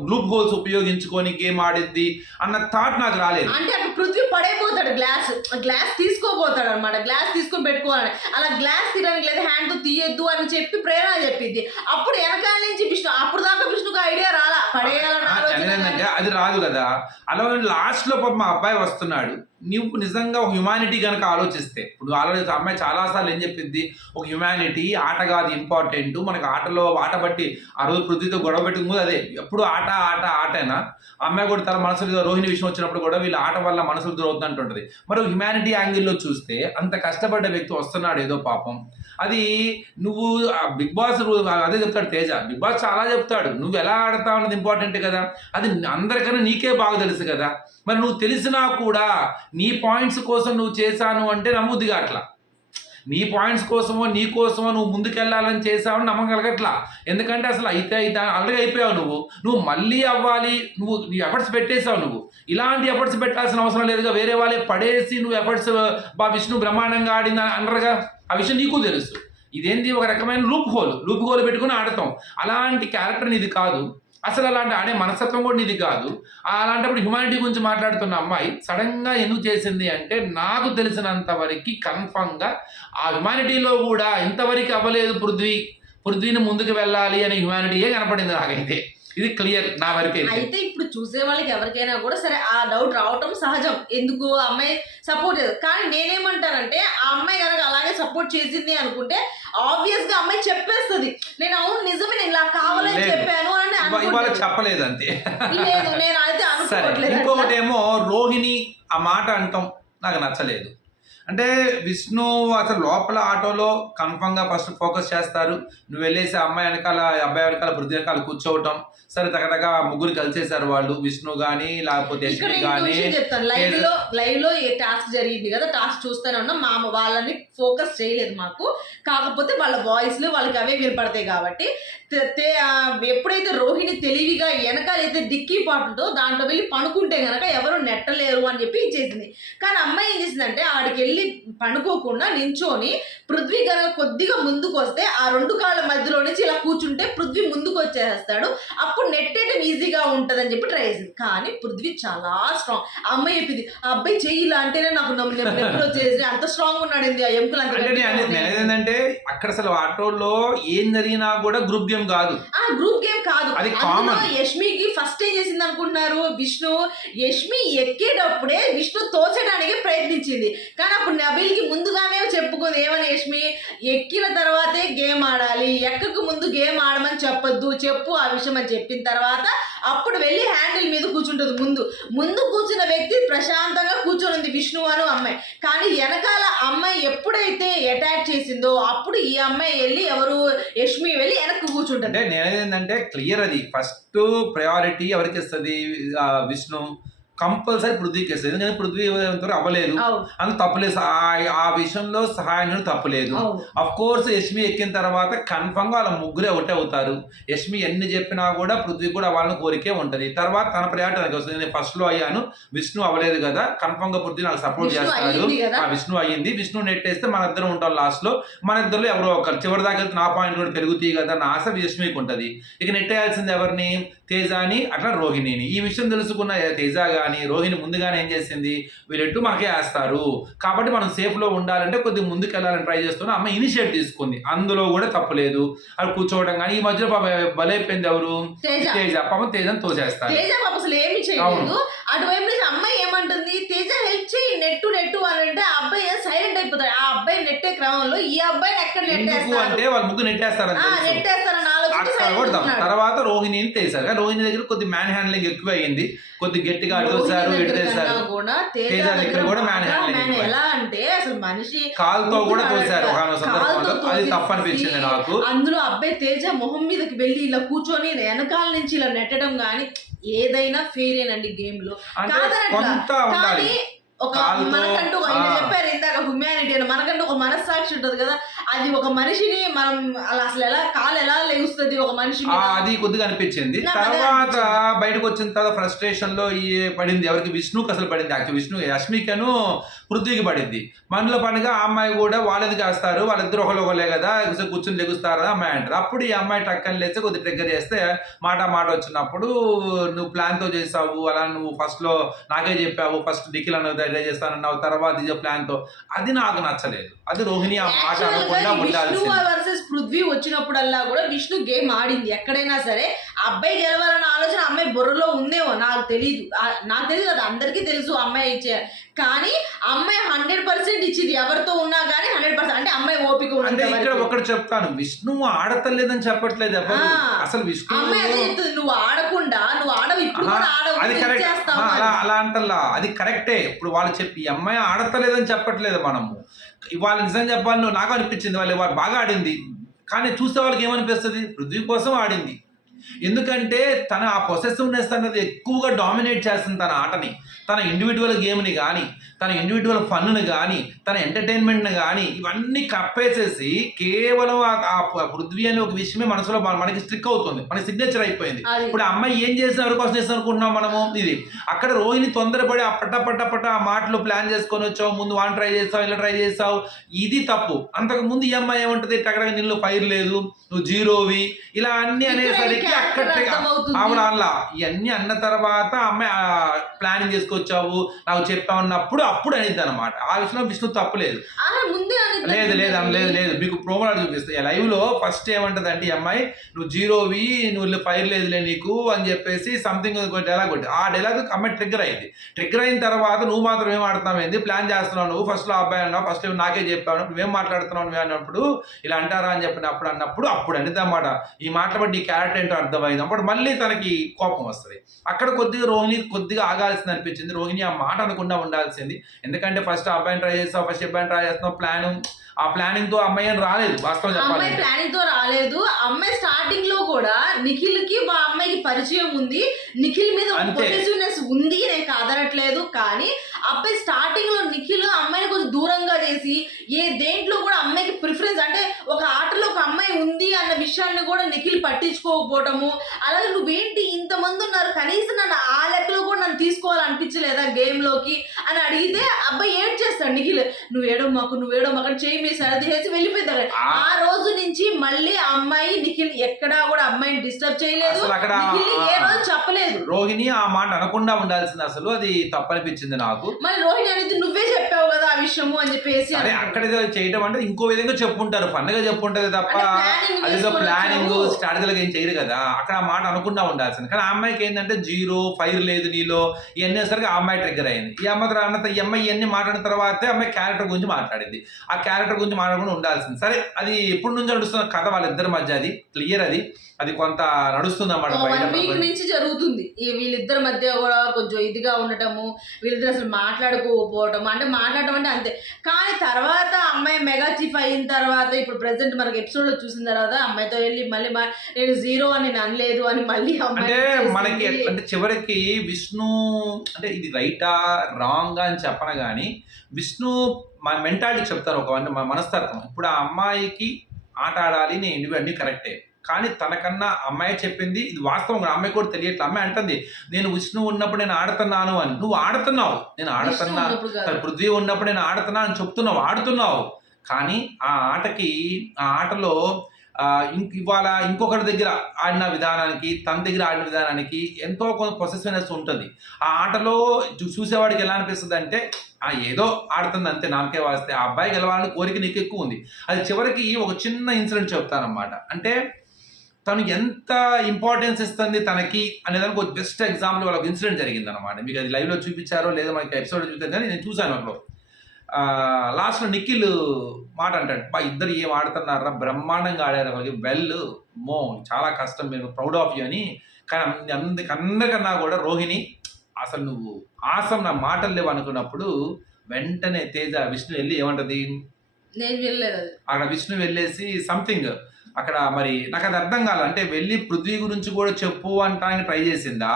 గ్రూప్ హోల్స్ ఉపయోగించుకొని గేమ్ ఆడిద్ది అన్న థాట్ నాకు రాలేదు. అంటే అక్కడ పృథ్వీ పడైపోతాడు గ్లాస్ గ్లాస్ తీసుకోపోతాడు అనమాట గ్లాస్ తీసుకొని పెట్టుకోవాలని. అలా గ్లాస్ తీయడానికి లేదా హ్యాండ్తో తీయొద్దు అని చెప్పి ప్రేరణ చెప్పింది అప్పుడు వెనకాల నుంచి విష్ణు అప్పుడు దాకా విష్ణుకు ఐడియా రాలా. పడేయాలని అది రాదు కదా. అలా లాస్ట్లో పాప మా అబ్బాయి వస్తున్నాడు. నువ్వు నిజంగా ఒక హ్యుమానిటీ కనుక ఆలోచిస్తే ఇప్పుడు ఆలోచిస్తే అమ్మాయి చాలాసార్లు ఏం చెప్పింది ఒక హ్యుమానిటీ ఆట కాదు ఇంపార్టెంట్ మనకు ఆటలో ఆట బట్టి ఆ రోజు పృథ్వీతో గొడవ పెట్టుకుంది అదే ఎప్పుడు ఆట ఆట ఆటేనా? అమ్మాయి కూడా తన మనసులో రోహిణి విషయం వచ్చినప్పుడు కూడా వీళ్ళ ఆట వల్ల మనసులు దూరవుతుంటుంటది మరి హ్యుమానిటీ యాంగిల్లో చూస్తే అంత కష్టపడ్డ వ్యక్తి వస్తున్నాడు ఏదో పాపం. అది నువ్వు ఆ బిగ్ బాస్ అదే చెప్తాడు తేజ బిగ్ బాస్ చాలా చెప్తాడు నువ్వు ఎలా ఆడతావు అన్నది ఇంపార్టెంట్ కదా? అది అందరికన్నా నీకే బాగా తెలుసు కదా? మరి నువ్వు తెలిసినా కూడా నీ పాయింట్స్ కోసం నువ్వు చేశాను అంటే నమ్ముద్దిగా అట్లా. నీ పాయింట్స్ కోసమో నీ కోసమో నువ్వు ముందుకెళ్ళాలని చేసావని నమ్మగలగట్లా ఎందుకంటే అసలు అయితే అయితే ఆల్రెడీ అయిపోయావు నువ్వు. నువ్వు మళ్ళీ అవ్వాలి నువ్వు నీ ఎఫర్ట్స్ పెట్టేశావు నువ్వు. ఇలాంటి ఎఫర్ట్స్ పెట్టాల్సిన అవసరం లేదుగా వేరే వాళ్ళే పడేసి నువ్వు ఎఫర్ట్స్ బా విష్ణు బ్రహ్మాండంగా ఆడిన అనరుగా. ఆ విషయం నీకు తెలుసు. ఇదేంటి ఒక రకమైన లూప్ హోల్. లూప్ హోల్ పెట్టుకుని ఆడతాం. అలాంటి క్యారెక్టర్ ఇది కాదు. అసలు అలాంటి ఆడే మనస్తత్వం కూడా నీది కాదు. అలాంటప్పుడు హ్యుమానిటీ గురించి మాట్లాడుతున్న అమ్మాయి సడన్గా ఎందుకు చేసింది అంటే నాకు తెలిసినంత వరకు కన్ఫామ్గా ఆ హ్యుమానిటీలో కూడా ఇంతవరకు అవ్వలేదు పృథ్వీ. పృథ్వీని ముందుకు వెళ్ళాలి అనే హ్యుమానిటీయే కనపడింది నాకైతే. ఇది క్లియర్ నా వరకు అయితే. ఇప్పుడు చూసే వాళ్ళకి ఎవరికైనా కూడా సరే ఆ డౌట్ రావటం సహజం. ఎందుకు ఆ అమ్మాయి సపోర్ట్ చేస్తారు కానీ నేనేమంటానంటే ఆ అమ్మాయి కనుక అలాగే సపోర్ట్ చేసింది అనుకుంటే ఆబ్వియస్గా అమ్మాయి చెప్పేస్తుంది. నేను అవును నిజమే నేను ఇలా కావాలని. చెప్పాను అని. చెప్పలేదు అంతే. లేదు నేను అయితే అనుకోవట్లేదు. ఇంకొకటి ఏమో రోహిణి ఆ మాట అంటాం. నాకు నచ్చలేదు. అంటే విష్ణు అసలు లోపల ఆటోలో కన్ఫామ్గా ఫస్ట్ ఫోకస్ చేస్తారు. నువ్వు వెళ్ళేసి అమ్మాయి వెనకాల అబ్బాయి వెనకాల వృద్ధి వెనకాల కూర్చోవటం. సరే తగటగా ముగ్గురు కలిసేసారు వాళ్ళు. విష్ణు కానీ లేకపోతే యశ్మి కానీ లైవ్లో లైవ్లో ఏ టాస్క్ జరిగింది కదా టాస్క్ చూస్తూనే ఉన్నాం మా వాళ్ళని ఫోకస్ చేయలేదు మాకు. కాకపోతే వాళ్ళ వాయిస్లు వాళ్ళకి అవే వినపడతాయి కాబట్టి ఎప్పుడైతే రోహిణి తెలివిగా వెనకాల అయితే డిక్కీ పాటు ఉందో దాంట్లో వెళ్ళి పడుకుంటే గనక ఎవరు నెట్టలేరు అని చెప్పి ఇచ్చేసింది. కానీ అమ్మాయి ఏం చేసిందంటే ఆడికి వెళ్ళి పడుకోకుండా నించోని పృథ్వీ గనక కొద్దిగా ముందుకు వస్తే ఆ రెండు కాళ్ళ మధ్యలో నుంచి ఇలా కూర్చుంటే పృథ్వీ ముందుకు వచ్చేస్తాడు అప్పుడు నెట్టేయడం ఈజీగా ఉంటదని చెప్పి ట్రై చేసింది. కానీ పృథ్వీ చాలా స్ట్రాంగ్ ఆ అమ్మాయి చెప్పింది ఆ అబ్బాయి చెయ్యి ఇలా అంటేనే నాకు నమ్ము- నొప్పి నొప్పి వచ్చేసి అంత స్ట్రాంగ్ ఉన్నాడు ఆ ఎముకలు అంత అంటే అక్కడ అసలు ఆటోలో ఏం జరిగినా కూడా గ్రూప్ గేమ్ కాదు. ఆ గ్రూప్ గేమ్ కాదు. అది common. యష్మికి ఫస్ట్ ఏం చేసింది అనుకుంటున్నారు విష్ణు యష్మి ఎక్కేటప్పుడే విష్ణు తోచడానికి ప్రయత్నించింది. కానీ అప్పుడు నబిల్కి ముందుగానే చెప్పుకుంది ఏమని యష్మి? ఎక్కిన తర్వాతే గేమ్ ఆడాలి. ఎక్కకు ముందు గేమ్ ఆడమని చెప్పొద్దు. చెప్పు ఆ విషయం అని చెప్పిన తర్వాత అప్పుడు వెళ్ళి హ్యాండిల్ మీద కూర్చుంటుంది ముందు. ముందు కూర్చున్న వ్యక్తి ప్రశాంతంగా కూర్చొని ఉంది. విష్ణు అను అమ్మాయి. కానీ వెనకాల అమ్మాయి ఎప్పుడైతే అటాక్ చేసిందో అప్పుడు ఈ అమ్మాయి వెళ్ళి ఎవరు? యష్మి వెళ్ళి వెనక్కి కూర్చుంటుంది. అంటే నేనేంటంటే క్లియర్ అది. ఫస్ట్ ప్రయారిటీ ఎవరికి ఇస్తుంది? విష్ణు. కంపల్సరీ పృథ్వీకి ఇస్తుంది ఎందుకంటే పృథ్వీ అవ్వలేదు. అని తప్పలేదు. ఆ- విషయంలో సహాయం తప్పలేదు. అఫ్ కోర్స్ యష్మి ఎక్కిన తర్వాత కన్ఫర్మ్గా వాళ్ళ ముగ్గురే ఒకటే అవుతారు. యష్మి ఎన్ని చెప్పినా కూడా పృథ్వీ కూడా వాళ్ళని కోరికే ఉంటది. తర్వాత తన నాకు వస్తుంది. నేను ఫస్ట్లో అయ్యాను. విష్ణు అవ్వలేదు కదా. కన్ఫర్మ్గా పృథ్వీ నాకు సపోర్ట్? ఆ విష్ణు అయ్యింది. విష్ణు నెట్టేస్తే మన ఇద్దరం ఉంటాం లాస్ట్లో. మన ఇద్దరు ఎవరో ఒకరు. చివరి దాకా వెళ్తే నా పాయింట్ కూడా పెరుగుతాయి కదా నా ఆశ యష్మికి ఉంటది ఇక నెట్టేయాల్సింది ఎవరిని? తేజాని అట్లా రోహిణిని. ఈ విషయం తెలుసుకున్న తేజ గాని రోహిణి ముందుగానే ఏం చేసింది? వీళ్ళెట్టు మనకే వేస్తారు? కాబట్టి మనం సేఫ్లో ఉండాలంటే కొద్దిగా ముందుకు వెళ్ళాలని ట్రై చేస్తున్నా. అమ్మ ఇనిషియేట్ తీసుకుంది. అందులో కూడా తప్పలేదు అది కూర్చోవడం కానీ ఈ మధ్యలో పాప బలైపోయింది ఎవరు? తేజ. పాపం తేజని తోసేస్తారు. అసలు ఏమి చేయలేదు. అటువైపు నుంచి అమ్మాయి ఏమంటుంది? తేజ హెల్ప్ చేయి. నెట్టు నెట్టు అని అంటే ఆ అబ్బాయి సైలెంట్ అయిపోతాడు. ఆ అబ్బాయి నెట్టే క్రమంలో ఈ అబ్బాయిని ఎక్కడ నెట్టేస్తారు? అంటే వాళ్ళు ముగ్గురు నెట్టేస్తారని ఆలోచించి అక్కడ ఉన్నాడు. తర్వాత రోహిణిని తీసారు. కానీ రోహిణి దగ్గర కొద్ది మ్యాన్ హ్యాండ్లింగ్ ఎక్కువ అయ్యింది కొద్ది గట్టిగా అటు రోహిణి తోసారు ఇటు దగ్గర తీసారు కన్నా కూడా తేజ దగ్గర కూడా man ఎక్కువ. ఎలా అంటే అసలు మనిషి కాలుతో కూడా తోసారు అది తోసేసి తప్పు అనిపించింది నాకు. అందులో అబ్బాయి తేజ మొహం మీదకి వెళ్ళి ఇలా కూర్చొని వెనకాల నుంచి ఇలా నెట్టడం గానీ ఏదైనా ఫెయిరేనండి గేమ్లో. కొంత ఉండాలి. ఒక మనకంటూ ఆయన. చెప్పారు ఇందాక హ్యుమానిటీ అని మనకంటూ ఒక మనస్సాక్షి ఉంటది కదా అది ఒక మనిషిని మనం అలా అసలు ఎలా కాలు ఎలా లేస్తుంది ఒక మనిషి అది కొద్దిగా అనిపించింది. తర్వాత బయటకు వచ్చిన తర్వాత ఫ్రస్ట్రేషన్లో ఈ పడింది ఎవరికి విష్ణుకి అసలు పడింది యాక్చువల్ విష్ణు యష్మికను పృథ్వీకి పడింది. మనలో పనిగా ఆ అమ్మాయి కూడా వాళ్ళది చేస్తారు వాళ్ళిద్దరు ఒకలే కదా కూర్చుని లెగుస్తారు అమ్మాయి అంటారు. అప్పుడు ఈ అమ్మాయి టక్కని లేస్తే కొద్దిగా ట్రిగ్గర్ చేస్తే మాట మాట వచ్చినప్పుడు నువ్వు ప్లాన్తో చేసావు అలా నువ్వు ఫస్ట్లో నాకే చెప్పావు ఫస్ట్ డికిల్ అన్నది చేస్తానన్నావు తర్వాత ఇదే ప్లాన్తో. అది నాకు నచ్చలేదు. అది రోహిణి ఆ మాట అనకుండా ఉండాల్సింది. వర్సెస్ పృథ్వీ వచ్చినప్పుడల్లా కూడా విష్ణు గేమ్ ఆడింది. ఎక్కడైనా సరే అబ్బాయి గెలవాలన్న ఆలోచన అమ్మాయి బుర్రలో ఉందేమో నాకు తెలియదు నాకు తెలియదు అది అందరికీ తెలుసు అమ్మాయి ఇచ్చే కానీ అమ్మాయి హండ్రెడ్ పర్సెంట్ ఇచ్చింది. ఎవరితో ఉన్నా కానీ హండ్రెడ్ పర్సెంట్. అంటే అమ్మాయి ఓపిక అంటే ఇక్కడ. ఒకటి చెప్తాను. విష్ణు ఆడతలేదని చెప్పట్లేదు ఎవరు. అసలు విష్ణు అమ్మాయి అదే చెప్తుంది. నువ్వు ఆడకుండా నువ్వు ఆడవు. ఇప్పుడు అది కరెక్ట్. అలా అలా అంటల్లా. అది కరెక్టే. ఇప్పుడు వాళ్ళు చెప్పి అమ్మాయి ఆడతలేదని చెప్పట్లేదు మనము. ఇవాళ నిజం చెప్పాలి నువ్వు నాకు అనిపించింది. వాళ్ళు వాళ్ళు బాగా ఆడింది. కానీ చూసే వాళ్ళకి ఏమనిపిస్తుంది? పృథ్వీ కోసం ఆడింది. ఎందుకంటే తన ఆ పొసెసివ్నెస్ అన్నది ఎక్కువగా డామినేట్ చేస్తుంది తన ఆటని తన ఇండివిజువల్ గేమ్ని కానీ తన ఇండివిజువల్ ఫన్ను కానీ తన ఎంటర్టైన్మెంట్ని కానీ ఇవన్నీ కప్పేసేసి కేవలం ఆ- పృథ్వీ అనే ఒక విషయమే మనసులో మన- మనకి స్ట్రిక్ అవుతుంది. మనకి సిగ్నేచర్ అయిపోయింది. ఇప్పుడు అమ్మాయి ఏం చేసిన కోసం చేసిన అనుకుంటున్నాం మనము? ఇది. అక్కడ రోహిణి తొందరపడి ఆ పట్ట పట్ట పట్ట ఆ మాటలు ప్లాన్ చేసుకొని వచ్చావు. ముందు వాన్ ట్రై చేస్తావు ఇలా ట్రై చేస్తావు. ఇది తప్పు. అంతకు ముందు ఈ అమ్మాయి ఏమంటది? టగడగా నీళ్ళు ఫైర్ లేదు. నువ్వు జీరోవి ఇలా అన్ని అనేసరికి అక్కడ. ఆవిడ అలా ఇవన్నీ అన్న తర్వాత అమ్మాయి ప్లానింగ్ చేసుకొచ్చావు. నాకు చెప్తామన్నప్పుడు అప్పుడు అనిద్ది అనమాట ఆ విషయంలో విష్ణు తప్పులేదు లేదు. లేదు లేదు లేదు మీకు ప్రోమోలు చూపిస్తాయి లైవ్లో ఫస్ట్ ఏమంటది అంటే అమ్మాయి నువ్వు జీరోవి నువ్వు ఫైర్ లేదులే నీకు అని చెప్పేసి సంథింగ్ డైలాగ్ కొట్టి ఆ డైలాగ్ అమ్మాయి ట్రిగ్గర్ అయింది. ట్రిగ్గర్ అయిన తర్వాత నువ్వు మాత్రం ఏం ఆడుతున్నావు ఏంది? ప్లాన్ చేస్తున్నావు నువ్వు. ఫస్ట్లో అబ్బాయి అన్నావు. ఫస్ట్ నాకే చెప్పావు. నువ్వేం మాట్లాడుతున్నావు నువ్వు అన్నప్పుడు ఇలా అంటారా అని చెప్పినప్పుడు అన్నప్పుడు అప్పుడు అనేది అన్నమాట. ఈ మాటలు బట్టి నీ క్యారెక్టర్ ఏంటో అర్థమైంది. అప్పుడు మళ్ళీ తనకి కోపం వస్తుంది. అక్కడ కొద్దిగా రోహిణి కొద్దిగా ఆగాల్సింది అనిపించింది. రోహిణి ఆ మాట అనకుండా ఉండాల్సింది. ఎందుకంటే ఫస్ట్ అబ్బాయిని ట్రై చేస్తావు ఫస్ట్ అబ్బాయిని ట్రై చేస్తున్నావు ప్లాన్ ఆ ప్లానింగ్తో అమ్మాయి అని రాలేదు వాస్తవం అమ్మాయి చెప్పాలి ప్లానింగ్తో రాలేదు. అమ్మాయి స్టార్టింగ్లో కూడా నిఖిల్కి మా అమ్మాయికి పరిచయం ఉంది. నిఖిల్ మీద. పొసెసివ్నెస్ ఉంది నేను కాదనట్లేదు కానీ అబ్బాయి స్టార్టింగ్లో నిఖిల్ అమ్మాయిని కొంచెం దూరంగా చేసి ఏ దేంట్లో కూడా అమ్మాయికి ప్రిఫరెన్స్ అంటే ఒక ఆటలో ఒక అమ్మాయి ఉంది అన్న విషయాన్ని కూడా నిఖిల్ పట్టించుకోకపోవటము అలాగే నువ్వేంటి ఇంతమంది ఉన్నారు? కనీసం నన్ను ఆ లెక్కలో కూడా నన్ను తీసుకోవాలనిపించలేదా గేమ్లోకి? అని అడిగితే అబ్బాయి ఏడ్ చేస్తాడు? నిఖిల్ నువ్వేడో మాకు నువ్వేడో మాకు అని చేయి మీ సరది చేసి వెళ్ళిపోతాడు ఆ- రోజు నుంచి మళ్ళీ అమ్మాయి నిఖిల్ ఎక్కడా కూడా అమ్మాయిని డిస్టర్బ్ చేయలేదు. అక్కడ నిఖిల్ ఏ రోజు చెప్పలేదు. రోహిణి ఆ మాట అనకుండా ఉండాల్సింది అసలు అది తప్పనిపించింది నాకు. మరి రోహిణి అనేది నువ్వే చెప్పావు కదా ఆ విషయము అని చెప్పేసి. అక్కడ ఏదో చేయడం అంటే ఇంకో విధంగా చెప్పుంటారు ఫన్గా చెప్పుంటది తప్ప అదేదో ప్లానింగ్. స్ట్రాటజీలకు ఏం చేయరు కదా. అక్కడ ఆ మాట అనకుండా ఉండాల్సింది. కానీ ఆ అమ్మాయికి ఏంటంటే జీరో ఫైర్ లేదు నీలో. ఇవన్నీ సరికి ఆ అమ్మాయి ట్రిగ్గర్ అయింది. ఈ అమ్మాయి తర్వాత ఈ అమ్మాయి ఇవన్నీ మాట్లాడిన తర్వాతే అమ్మాయి క్యారెక్టర్ గురించి మాట్లాడింది. ఆ క్యారెక్టర్ గురించి మాట్లాడకుండా ఉండాల్సింది. సరే అది ఎప్పటి నుంచి నడుస్తున్న కథ వాళ్ళిద్దరి మధ్య అది. క్లియర్ అది. అది కొంత నడుస్తుంది అన్నమాట నుంచి జరుగుతుంది. వీళ్ళిద్దరి మధ్య కూడా కొంచెం ఇదిగా ఉండటము వీళ్ళిద్దరు అసలు మాట్లాడుకోకపోవటం అంటే మాట్లాడటం అంటే అంతే. కానీ తర్వాత అమ్మాయి మెగా చీఫ్ అయిన తర్వాత ఇప్పుడు ప్రెసెంట్ మనకి ఎపిసోడ్లో చూసిన తర్వాత అమ్మాయితో వెళ్ళి మళ్ళీ నేను జీరో అని నేను అనలేదు అని మళ్ళీ అంటే. మనకి అంటే చివరికి విష్ణు అంటే ఇది రైటా రాంగ్ అని చెప్పను కానీ విష్ణు మన మెంటాలిటీ చెప్తారు ఒక మన మనస్తత్వం. ఇప్పుడు ఆ అమ్మాయికి ఆట ఆడాలి నేను ఇండివి అన్ని కరెక్టే. కానీ తనకన్నా అమ్మాయి చెప్పింది ఇది వాస్తవం అమ్మాయి కూడా తెలియట్లే. అమ్మాయి అంటుంది నేను విష్ణు ఉన్నప్పుడు నేను ఆడుతున్నాను అని. నువ్వు ఆడుతున్నావు. నేను ఆడుతున్నా. పృథ్వీ ఉన్నప్పుడు నేను ఆడుతున్నా అని చెప్తున్నావు. ఆడుతున్నావు. కానీ ఆ ఆటకి ఆ ఆటలో ఇంక ఇవాళ ఇంకొకరి దగ్గర ఆడిన విధానానికి తన దగ్గర ఆడిన విధానానికి ఎంతో కొంత పొసెసివ్నెస్ ఉంటుంది. ఆ ఆటలో చూ- చూసేవాడికి ఎలా అనిపిస్తుంది అంటే ఆ ఏదో ఆడుతుంది అంతే నామకే వాస్తే. ఆ అబ్బాయి గెలవాలని కోరిక నీకు ఎక్కువ ఉంది. అది చివరికి ఒక చిన్న ఇన్సిడెంట్ చెప్తానమాట అంటే తను ఎంత ఇంపార్టెన్స్ ఇస్తుంది తనకి అనేదానికి ఒక బెస్ట్ ఎగ్జాంపుల్ వాళ్ళ ఒక ఇన్సిడెంట్ జరిగింది అనమాట మీకు అది లైవ్లో చూపించారో లేదో మనకి ఎపిసోడ్ చూపించారు కానీ నేను చూశాను అప్పుడు లాస్ట్లో నిఖిల్ మాట అంటాడు బా ఇద్దరు ఏం ఆడుతున్నారా? బ్రహ్మాండంగా ఆడారు వాళ్ళకి. వెల్ మో చాలా కష్టం మీరు ప్రౌడ్ ఆఫ్ యూ అని. కానీ అందుకు అందరికన్నా కూడా రోహిణి అసలు నువ్వు ఆసం నా మాటలు లేవు అనుకున్నప్పుడు వెంటనే తేజ విష్ణు వెళ్ళి ఏమంటది? నేను వెళ్ళలేదు అక్కడ విష్ణు వెళ్ళేసి సంథింగ్ అక్కడ మరి నాకు అది అర్థం కాదు అంటే వెళ్ళి పృథ్వీ గురించి కూడా చెప్పు అంటానికి ట్రై చేసిందా?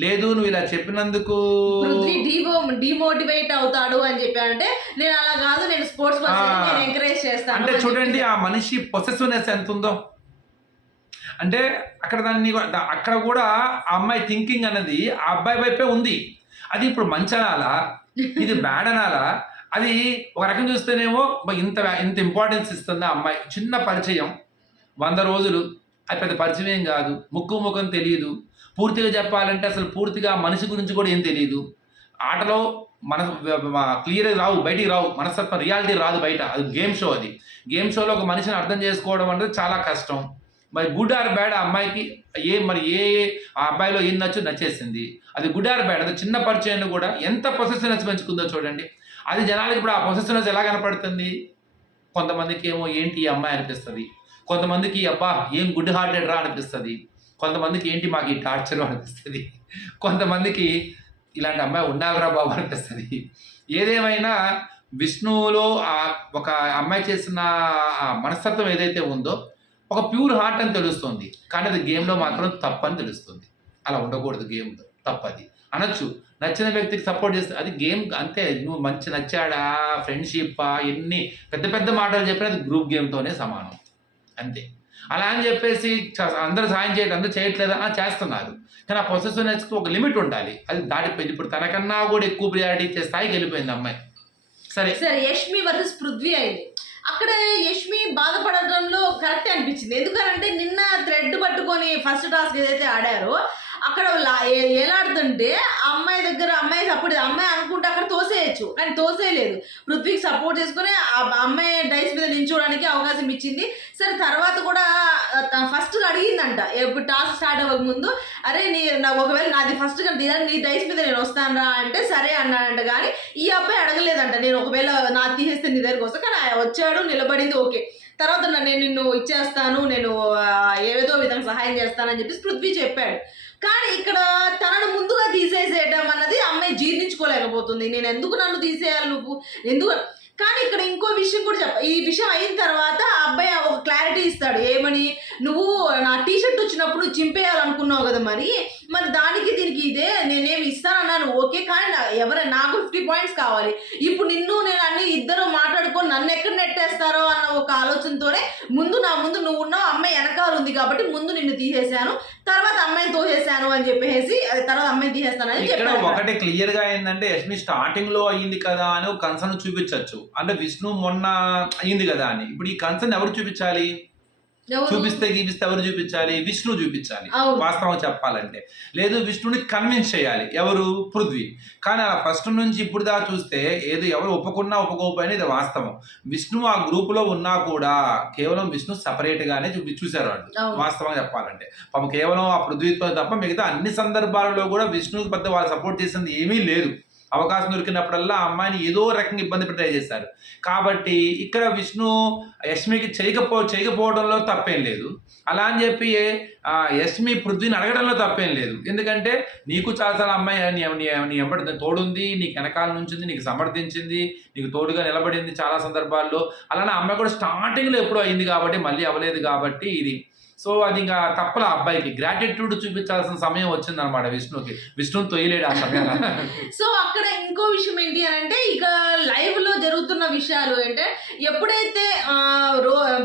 లేదు నువ్వు ఇలా చెప్పినందుకు పృథ్వీ డిమో డిమోటివేట్ అవుతాడు అని చెప్పానంటే నేను అలా కాదు నేను స్పోర్ట్స్. నేను ఎంకరేజ్ చేస్తాను అంటే చూడండి. ఆ మనిషి పొసెసివ్నెస్ ఎంత ఉందో అంటే అక్కడ దాన్ని అక్కడ కూడా ఆ అమ్మాయి థింకింగ్ అనేది ఆ అబ్బాయి వైపే ఉంది. అది ఇప్పుడు మంచి అనాలా? ఇది బ్యాడ్ అనాలా? అది ఒక రకం చూస్తేనేమో ఇంత ఇంత ఇంపార్టెన్స్ ఇస్తుంది ఆ అమ్మాయి. చిన్న పరిచయం. వంద రోజులు. అది పెద్ద పరిచయం ఏం కాదు. ముక్కు ముఖం తెలియదు పూర్తిగా చెప్పాలంటే అసలు పూర్తిగా మనిషి గురించి కూడా ఏం తెలియదు ఆటలో మన క్లియర్ రావు బయటికి రావు. మనస్తత్వం రియాలిటీ రాదు బయట. అది గేమ్ షో అది. గేమ్ షోలో ఒక మనిషిని అర్థం చేసుకోవడం అనేది చాలా కష్టం. మరి గుడ్ ఆర్ బ్యాడ్ ఆ అమ్మాయికి ఏ మరి ఏ ఆ అబ్బాయిలో ఏం నచ్చు నచ్చేసింది. అది గుడ్ ఆర్ బ్యాడ్? అది చిన్న పరిచయాన్ని కూడా ఎంత పొసెసినెస్ పెంచుకుందో చూడండి. అది జనాలకి ఇప్పుడు ఆ పొసెసినెస్ ఎలా కనపడుతుంది? కొంతమందికి ఏమో ఏంటి ఈ అమ్మాయి అనిపిస్తుంది. కొంతమందికి అబ్బా ఏం గుడ్ హార్టెడ్ రా అనిపిస్తుంది. కొంతమందికి ఏంటి మాకు ఈ టార్చర్ అనిపిస్తుంది. కొంతమందికి ఇలాంటి అమ్మాయి ఉండాలిరా బాబు అనిపిస్తుంది. ఏదేమైనా విష్ణువులో ఆ ఒక అమ్మాయి చేసిన ఆ మనస్తత్వం ఏదైతే ఉందో ఒక ప్యూర్ హార్ట్ అని తెలుస్తుంది. కానీ అది గేమ్లో మాత్రం తప్పని తెలుస్తుంది. అలా ఉండకూడదు గేమ్లో తప్పది. అనొచ్చు. నచ్చిన వ్యక్తికి సపోర్ట్ చేస్తే అది గేమ్ అంతే. నువ్వు మంచి నచ్చాడా ఫ్రెండ్షిప్ ఎన్ని పెద్ద పెద్ద మాటలు చెప్పినా అది గ్రూప్ గేమ్తోనే సమానం. అంతే. అలా అని చెప్పేసి అందరూ సాయం చేయడం అందరూ చేయట్లేదా? ఆ, చేస్తున్నారు. కానీ ఆ పొసెసివ్నెస్కి ఒక లిమిట్ ఉండాలి. అది దాటిపోయింది. ఇప్పుడు తనకన్నా కూడా ఎక్కువ ప్రియారిటీ ఇచ్చే స్థాయికి వెళ్ళిపోయింది అమ్మాయి. సరే. సరే యష్మి వర్సెస్ పృథ్వీ అయింది. అక్కడ యష్మి బాధపడటంలో కరెక్ట్ అనిపించింది. ఎందుకంటే నిన్న థ్రెడ్ పట్టుకొని ఫస్ట్ టాస్క్ ఏదైతే ఆడారో అక్కడ ఎలాడుతుంటే అమ్మాయి దగ్గర అమ్మాయి సపోర్ట్ అమ్మాయి అనుకుంటే అక్కడ తోసేయచ్చు కానీ తోసేయలేదు. పృథ్వీకి సపోర్ట్ చేసుకుని ఆ అమ్మాయి డైస్ మీద నించోడానికి అవకాశం ఇచ్చింది. సరే తర్వాత కూడా ఫస్ట్ అడిగిందంట. ఎప్పుడు టాస్క్ స్టార్ట్ అవ్వక ముందు అరే నీ నా ఒకవేళ నాది ఫస్ట్ నీ డైస్ మీద నేను వస్తాను రా అంటే సరే అన్నాడంట. కానీ ఈ అబ్బాయి అడగలేదంట. నేను ఒకవేళ నా తీసేస్తే నీ దగ్గరకు వస్తా. కానీ ఆయన వచ్చాడు నిలబడింది ఓకే. తర్వాత నేను నిన్ను ఇచ్చేస్తాను నేను ఏదో విధంగా సహాయం చేస్తానని చెప్పేసి పృథ్వీ చెప్పాడు. కానీ ఇక్కడ తనను ముందుగా తీసేసేయటం అన్నది అమ్మాయి జీర్ణించుకోలేకపోతుంది. నేను ఎందుకు నన్ను తీసేయాలి నువ్వు? ఎందుకు? కానీ ఇక్కడ ఇంకో విషయం కూడా చెప్ప ఈ విషయం అయిన తర్వాత ఆ అబ్బాయి ఒక క్లారిటీ ఇస్తాడు. ఏమని? నువ్వు నా టీ షర్ట్ వచ్చినప్పుడు చింపేయాలనుకున్నావు కదా మరి? మరి దానికి దీనికి ఇదే నేనేమి ఇస్తానన్నాను. ఓకే కానీ ఎవరు నాకు ఫిఫ్టీ పాయింట్స్ కావాలి. ఇప్పుడు నిన్ను నేను అన్ని ఇద్దరు మాట్లాడుకొని నన్ను ఎక్కడ నెట్టేస్తారో అన్న ఒక ఆలోచనతోనే ముందు నా ముందు నువ్వు ఉన్నావు అమ్మాయి వెనకాల ఉంది కాబట్టి ముందు నిన్ను తీసేశాను తర్వాత అమ్మాయిని తోసేశాను అని చెప్పేసి తర్వాత అమ్మాయిని తీసేస్తానని ఇక్కడ చెప్పాడు. ఒకటి క్లియర్గా ఏంటంటే యష్మి స్టార్టింగ్లో అయ్యింది కదా అని ఒక కన్సర్న్ చూపించవచ్చు అంటే విష్ణు మొన్న అయ్యింది కదా అని. ఇప్పుడు ఈ కన్సర్న్ ఎవరు చూపించాలి? చూపిస్తే గీపిస్తే ఎవరు చూపించాలి? విష్ణు చూపించాలి. వాస్తవం చెప్పాలంటే. లేదు విష్ణుని కన్విన్స్ చేయాలి. ఎవరు? పృథ్వీ. కానీ అలా ఫస్ట్ నుంచి ఇప్పుడు దాకా చూస్తే ఏదో ఎవరు ఒప్పుకున్నా ఒప్పుకోకపోయినా ఇది వాస్తవం. విష్ణు ఆ గ్రూప్లో ఉన్నా కూడా కేవలం విష్ణు సపరేట్ గానే చూపి చూశారు వాళ్ళు. అవును. వాస్తవంగా చెప్పాలంటే. పాపం కేవలం ఆ పృథ్వీతో తప్ప మిగతా అన్ని సందర్భాలలో కూడా విష్ణుకి పెద్ద వాళ్ళు సపోర్ట్ చేసింది ఏమీ లేదు. అవకాశం దొరికినప్పుడల్లా అమ్మాయిని ఏదో రకంగా ఇబ్బంది పెట్టి ట్రై చేశారు. కాబట్టి ఇక్కడ విష్ణు యష్మికి చేయకపో చేయకపోవడంలో తప్పేం లేదు. అలా అని చెప్పి యష్మి పృథ్వీని అడగడంలో తప్పేం లేదు. ఎందుకంటే నీకు చాలాసార్లు అమ్మాయి నీ నీ ఎంబడి తోడుంది నీకు వెనకాల నుంచింది నీకు సమర్థించింది నీకు తోడుగా నిలబడింది చాలా సందర్భాల్లో. అలానే అమ్మాయి కూడా స్టార్టింగ్లో ఎప్పుడో అయింది కాబట్టి మళ్ళీ అవ్వలేదు కాబట్టి ఇది సో అది ఇంకా తప్పల అబ్బాయికి. గ్రాటిట్యూడ్ చూపించాల్సిన సమయం వచ్చింది అనమాట విష్ణుకి. విష్ణుని తొయ్యలేడు ఆ సమయంలో సో అక్కడ ఇంకో విషయం ఏంటి అని అంటే ఇక లైవ్లో జరుగుతున్న విషయాలు అంటే ఎప్పుడైతే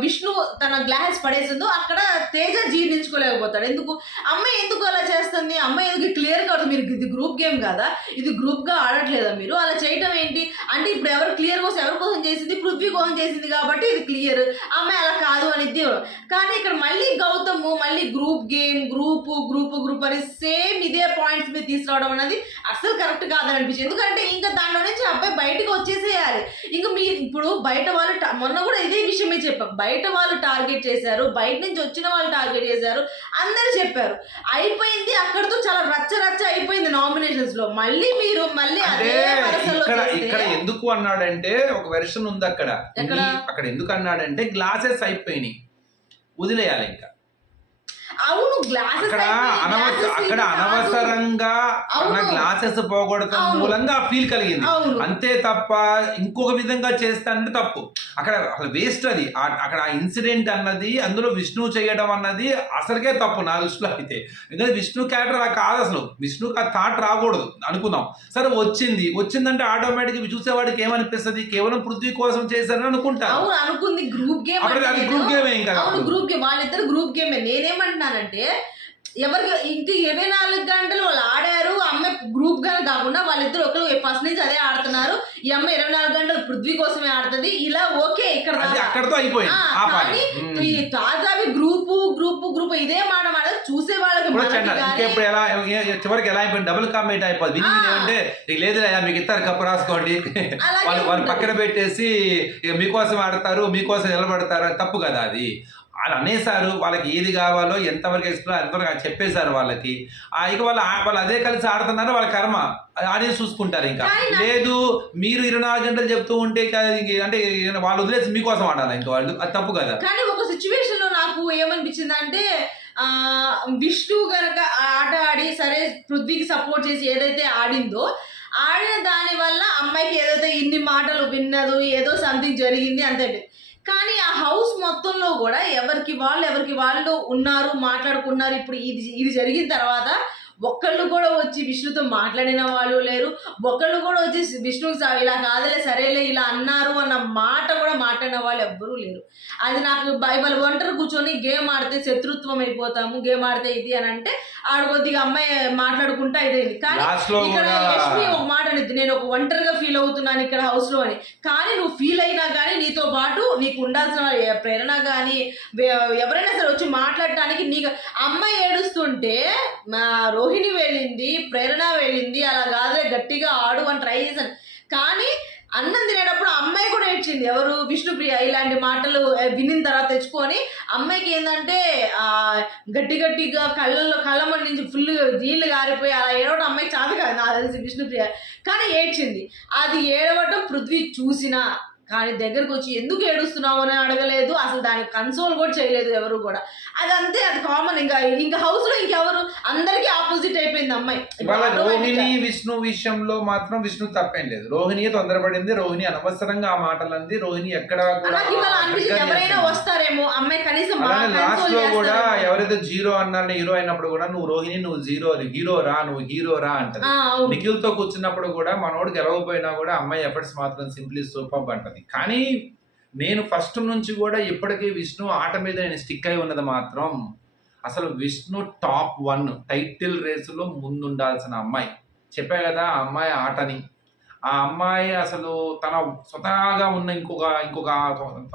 విష్ణు తన గ్లాస్ పడేసిందో అక్కడ తేజ జీర్ణించుకోలేకపోతాడు. ఎందుకు? అమ్మాయి ఎందుకు అలా చేస్తుంది? అమ్మాయి ఎందుకు క్లియర్ కాదు మీరు ఇది గ్రూప్ గేమ్ కదా? ఇది గ్రూప్గా ఆడట్లేదా మీరు? అలా చేయటం ఏంటి? అంటే ఇప్పుడు ఎవరు క్లియర్ కోసం చేసింది పృథ్వీ కోసం చేసింది కాబట్టి ఇది క్లియర్ అమ్మాయి అలా కాదు అనేది కానీ ఇక్కడ మళ్ళీ గౌతమ్ మళ్ళీ group game group group group అని సేమ్ ఇదే పాయింట్స్ మీద తీసుకురావడం అనేది అసలు కరెక్ట్ కాదని అనిపించింది. ఎందుకంటే ఇంకా దాంట్లో నుంచి అబ్బాయి బయటకు వచ్చేసేయాలి. ఇంకా మీ ఇప్పుడు బయట వాళ్ళు మొన్న కూడా ఇదే విషయమే చెప్పాం. బయట వాళ్ళు టార్గెట్ చేశారు బయట నుంచి వచ్చిన వాళ్ళు టార్గెట్ చేశారు అందరూ చెప్పారు. అయిపోయింది అక్కడతో చాలా రచ్చ రచ్చ అయిపోయింది నామినేషన్స్లో. మళ్ళీ మీరు మళ్ళీ అదే ఇక్కడ ఎందుకు అన్నాడంటే ఒక వెర్షన్ ఉంది అక్కడ. అక్కడ ఎందుకు అన్నాడంటే గ్లాసెస్ అయిపోయినాయి. వదిలేయాలి ఇంకా. అవును గ్లాసెస్ అక్కడ అనవసర అక్కడ అనవసరంగా అవును. గ్లాసెస్ పోగొడతాం. మూలంగా ఆ ఫీల్ కలిగింది. అంతే తప్ప ఇంకొక విధంగా చేస్తానంటే తప్పు. అక్కడ అసలు వేస్ట్ అది. అక్కడ ఆ ఇన్సిడెంట్ అన్నది అందులో విష్ణు చేయడం అన్నది అసలుకే తప్పు నా దృష్టిలో అయితే. ఎందుకంటే విష్ణు క్యారెక్టర్ అలా కాదు అసలు. విష్ణుకి ఆ థాట్ రాకూడదు. అనుకుందాం. సరే వచ్చింది. వచ్చిందంటే ఆటోమేటిక్ చూసేవాడికి ఏమనిపిస్తుంది? కేవలం పృథ్వీ కోసం చేశారని అనుకుంటారు. అవును అనుకుంది. గ్రూప్ గేమ్ గ్రూప్ గేమ్ ఏం కదా. గ్రూప్ గేమ్ వాళ్ళిద్దరు గ్రూప్ గేమ్ నేనేమంటున్నానంటే ఎవరికి ఇంక ఇరవై నాలుగు గంటలు వాళ్ళు ఆడారు అమ్మాయి గ్రూప్గా కాకుండా వాళ్ళిద్దరు ఒకరు ఫస్ట్ నుంచి అదే ఆడుతున్నారు ఈ అమ్మాయి ఇరవై నాలుగు గంటలు పృథ్వీ కోసమే ఆడుతుంది ఇలా ఓకే ఇక్కడ. అక్కడతో అయిపోయింది కానీ ఈ తాజావి గ్రూప్ గ్రూప్ గ్రూప్ ఇదే మాట మాట చూసే వాళ్ళకి ఇప్పుడు ఎలా చివరికి ఎలా అయిపోయింది? డబుల్ అయిపోయింది ఆ. ఏమంటే నీకు లేదు మీకు ఇస్తారు కప్పు రాసుకోండి. వాళ్ళు వాళ్ళు. పక్కన పెట్టేసి మీకోసం ఆడతారు మీకోసం నిలబడతారు తప్పు కదా అది. వాళ్ళు అనేసారు వాళ్ళకి ఏది కావాలో ఎంతవరకు ఎక్స్ప్లో ఎంతవరకు చెప్పేశారు వాళ్ళకి. ఆ ఇక వాళ్ళు వాళ్ళు అదే కలిసి ఆడుతున్నారు వాళ్ళ కర్మ. ఆడియన్స్ చూసుకుంటారు ఇంకా. లేదు మీరు ఇరవై నాలుగు గంటలు చెప్తూ ఉంటే అంటే వాళ్ళు వదిలేసి మీకోసం ఆడాలి ఇంకా వాళ్ళు? అది తప్పు కదా. కానీ ఒక సిచ్యువేషన్లో నాకు ఏమనిపించింది అంటే విష్ణు గనక ఆ ఆట ఆడి సరే పృథ్వీకి సపోర్ట్ చేసి ఏదైతే ఆడిందో ఆడిన దాని వల్ల అమ్మాయికి ఏదైతే ఇన్ని మాటలు విన్నదు ఏదో సంథింగ్ జరిగింది అంతే. కానీ ఆ హౌస్ మొత్తంలో కూడా ఎవరికి వాళ్ళు ఎవరికి వాళ్ళు ఉన్నారు మాట్లాడుకున్నారు ఇప్పుడు ఇది ఇది జరిగిన తర్వాత ఒక్కళ్ళు కూడా వచ్చి విష్ణుతో మాట్లాడిన వాళ్ళు లేరు. ఒక్కళ్ళు కూడా వచ్చి విష్ణుకి ఇలా కాదులే సరేలే ఇలా అన్నారు అన్న మాట కూడా మాట్లాడిన వాళ్ళు ఎవ్వరూ లేరు. అది నాకు బైబల్ ఒంటరి కూర్చొని గేమ్ ఆడితే శత్రుత్వం అయిపోతాము గేమ్ ఆడితే ఇది అని అంటే ఆడ కొద్దిగా అమ్మాయి మాట్లాడుకుంటా ఇదైంది. కానీ ఇక్కడ కూడా యష్మి ఒక మాట అనేది నేను ఒక ఒంటరిగా ఫీల్ అవుతున్నాను ఇక్కడ హౌస్లో అని. కానీ నువ్వు ఫీల్ అయినా కానీ నీతో పాటు నీకు ఉండాల్సిన ప్రేరణ కానీ ఎవరైనా సరే వచ్చి మాట్లాడటానికి నీకు అమ్మాయి ఏడుస్తుంటే మా రోహిణి వెళ్ళింది ప్రేరణ వెళ్ళింది అలా కాదులే గట్టిగా ఆడు అని ట్రై చేశాను. కానీ అన్నం తినేటప్పుడు అమ్మాయి కూడా ఏడ్చింది ఎవరు? విష్ణుప్రియ ఇలాంటి మాటలు వినిన తర్వాత తెచ్చుకొని అమ్మాయికి ఏంటంటే ఆ, గట్టి గట్టిగా కళ్ళల్లో కళ్ళ నుంచి ఫుల్ నీళ్ళు గారిపోయి అలా ఏడవడం అమ్మాయి చాలు కాదు నాకు తెలిసి విష్ణుప్రియ. కానీ ఏడ్చింది. అది ఏడవటం పృథ్వీ చూసినా కానీ దగ్గరకు వచ్చి ఎందుకు ఏడుస్తున్నావు అని అడగలేదు అసలు దానికి కన్సోల్ కూడా చేయలేదు ఎవరు కూడా. అది అంతే అది కామన్ ఇంకా ఇంకా హౌస్లో ఇంకెవరు? అందరికీ ఆపోజిట్ అయిపోయింది అమ్మాయి. రోహిణి విష్ణు విషయంలో మాత్రం విష్ణు తప్పేం లేదు. రోహిణి తొందరపడింది రోహిణి అనవసరంగా ఆ మాటలు అంది రోహిణి ఎక్కడ ఎవరైనా. వస్తారేమో అమ్మాయి కనీసం లాస్ట్లో కూడా. ఎవరైతే జీరో అన్నారని హీరో అయినప్పుడు కూడా నువ్వు రోహిణి నువ్వు జీరో హీరో రా నువ్వు హీరో రా అంటది. అవును. నిఖిల్తో కూర్చున్నప్పుడు కూడా మనోడు గెలవకపోయినా కూడా అమ్మాయి ఎఫర్ట్స్ మాత్రం సింప్లీ సూపర్ అంటది. కానీ నేను ఫస్ట్ నుంచి కూడా ఇప్పటికీ విష్ణు ఆట మీద నేను స్టిక్ అయి ఉన్నది మాత్రం అసలు విష్ణు టాప్ వన్ టైటిల్ రేసులో ముందుండాల్సిన అమ్మాయి. చెప్పా కదా ఆ అమ్మాయి ఆటని. ఆ అమ్మాయి అసలు తన స్వతహాగా ఉన్న ఇంకొక ఇంకొక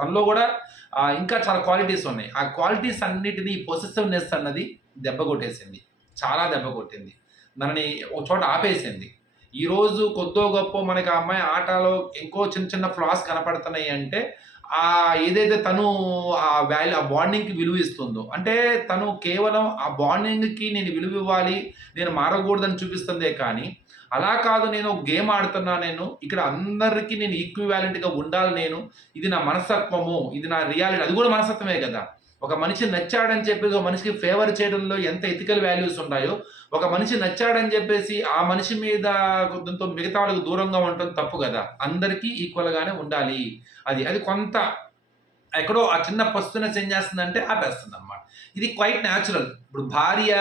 తనలో కూడా ఇంకా చాలా క్వాలిటీస్ ఉన్నాయి. ఆ క్వాలిటీస్ అన్నిటినీ పొసెసివ్నెస్ అన్నది దెబ్బ కొట్టేసింది. చాలా దెబ్బ కొట్టింది. దానిని ఒక చోట ఆపేసింది. ఈరోజు కొద్దో గొప్ప మనకి ఆ అమ్మాయి ఆటలో ఇంకో చిన్న చిన్న ఫ్లాస్ కనపడుతున్నాయి అంటే ఆ ఏదైతే తను ఆ వాల్యూ ఆ బాండింగ్కి విలువ ఇస్తుందో అంటే తను కేవలం ఆ బాండింగ్కి నేను విలువ ఇవ్వాలి నేను మారకూడదని చూపిస్తుందే కానీ అలా కాదు నేను ఒక గేమ్ ఆడుతున్నా నేను ఇక్కడ అందరికీ నేను ఈక్వివాలెంట్గా ఉండాలి నేను ఇది నా మనస్తత్వము ఇది నా రియాలిటీ అది కూడా మనస్తత్వమే కదా. ఒక మనిషి నచ్చాడని చెప్పేసి ఒక మనిషికి ఫేవర్ చేయడంలో ఎంత ఎథికల్ వాల్యూస్ ఉన్నాయో ఒక మనిషి నచ్చాడని చెప్పేసి ఆ మనిషి మీద కొంత మిగతా వాళ్ళకి దూరంగా ఉండటం తప్పు కదా. అందరికీ ఈక్వల్గానే ఉండాలి. అది అది కొంత ఎక్కడో ఆ చిన్న పస్తునెస్ ఏం చేస్తుందంటే ఆపేస్తుంది అనమాట ఇది క్వైట్ న్యాచురల్ ఇప్పుడు భార్య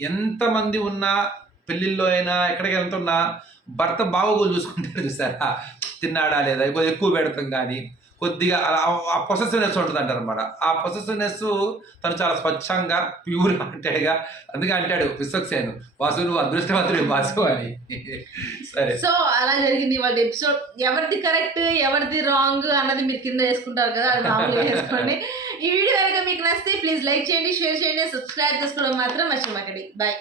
ఎంతమంది ఉన్నా పెళ్ళిళ్ళలో అయినా ఎక్కడికి వెళ్తున్నా భర్త బాగోగులు చూసుకుంటారు చూసారా? తిన్నాడా లేదా? ఎక్కువ పెడతాం కానీ. కొద్దిగా ఆ- పొసెసివ్నెస్ ఉంటుంది అంటారు అనమాట ఆ పొసెసివ్నెస్ తను చాలా స్వచ్ఛంగా ప్యూర్ అంటాడుగా అందుకే అంటాడు విశ్వక్సేను వాసు నువ్వు అదృష్టవంతుడు వాసు అని. సరే. సో అలా జరిగింది వాళ్ళ ఎపిసోడ్ ఎవరిది కరెక్ట్ ఎవరిది రాంగ్ అన్నది మీరు కింద వేసుకుంటారు కదా అది మామూలుగా వేసుకోండి. ఈ వీడియో కనుక మీకు నచ్చితే ప్లీజ్ లైక్ చేయండి షేర్ చేయండి సబ్స్క్రైబ్ చేసుకోవడం మాత్రం మర్చిపోకండి. బాయ్